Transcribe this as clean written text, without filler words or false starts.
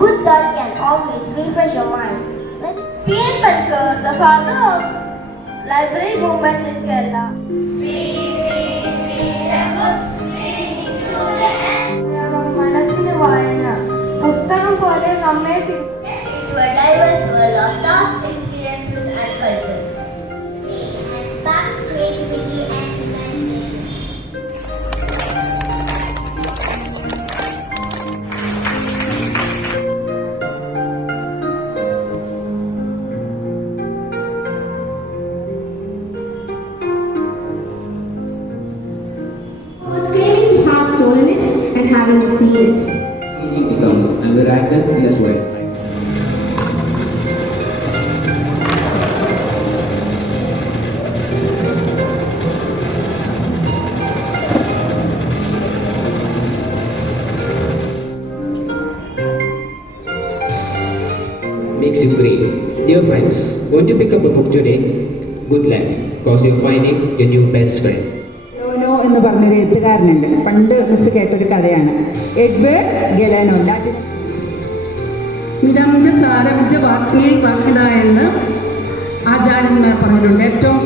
good thought can always refresh your mind. P.N. Pankar, the father of library movement in Kerala. മനസ്സിന് വായന പുസ്തകം പോലെ നമ്മെ into a diverse world of thoughts, experiences and cultures. And sparks creativity and imagination. Claiming to have stolen it and having seen it. It becomes a miracle in a student's life. Makes you great. Dear friends, going to pick up a book today? Good luck, because you're finding your new best friend. ഗെലാനോ എന്ന് പറഞ്ഞൊരു എഴുത്തുകാരനുണ്ട്. പണ്ട് miss കേട്ടൊരു കഥയാണ്. Edward ഗെലാനോ. വിരമിച്ച സാരമിച്ച വാഗ്മിയെ വാക്കിട എന്ന് ആചാര്യന്മാർ പറഞ്ഞിട്ടുണ്ട്. ഏറ്റവും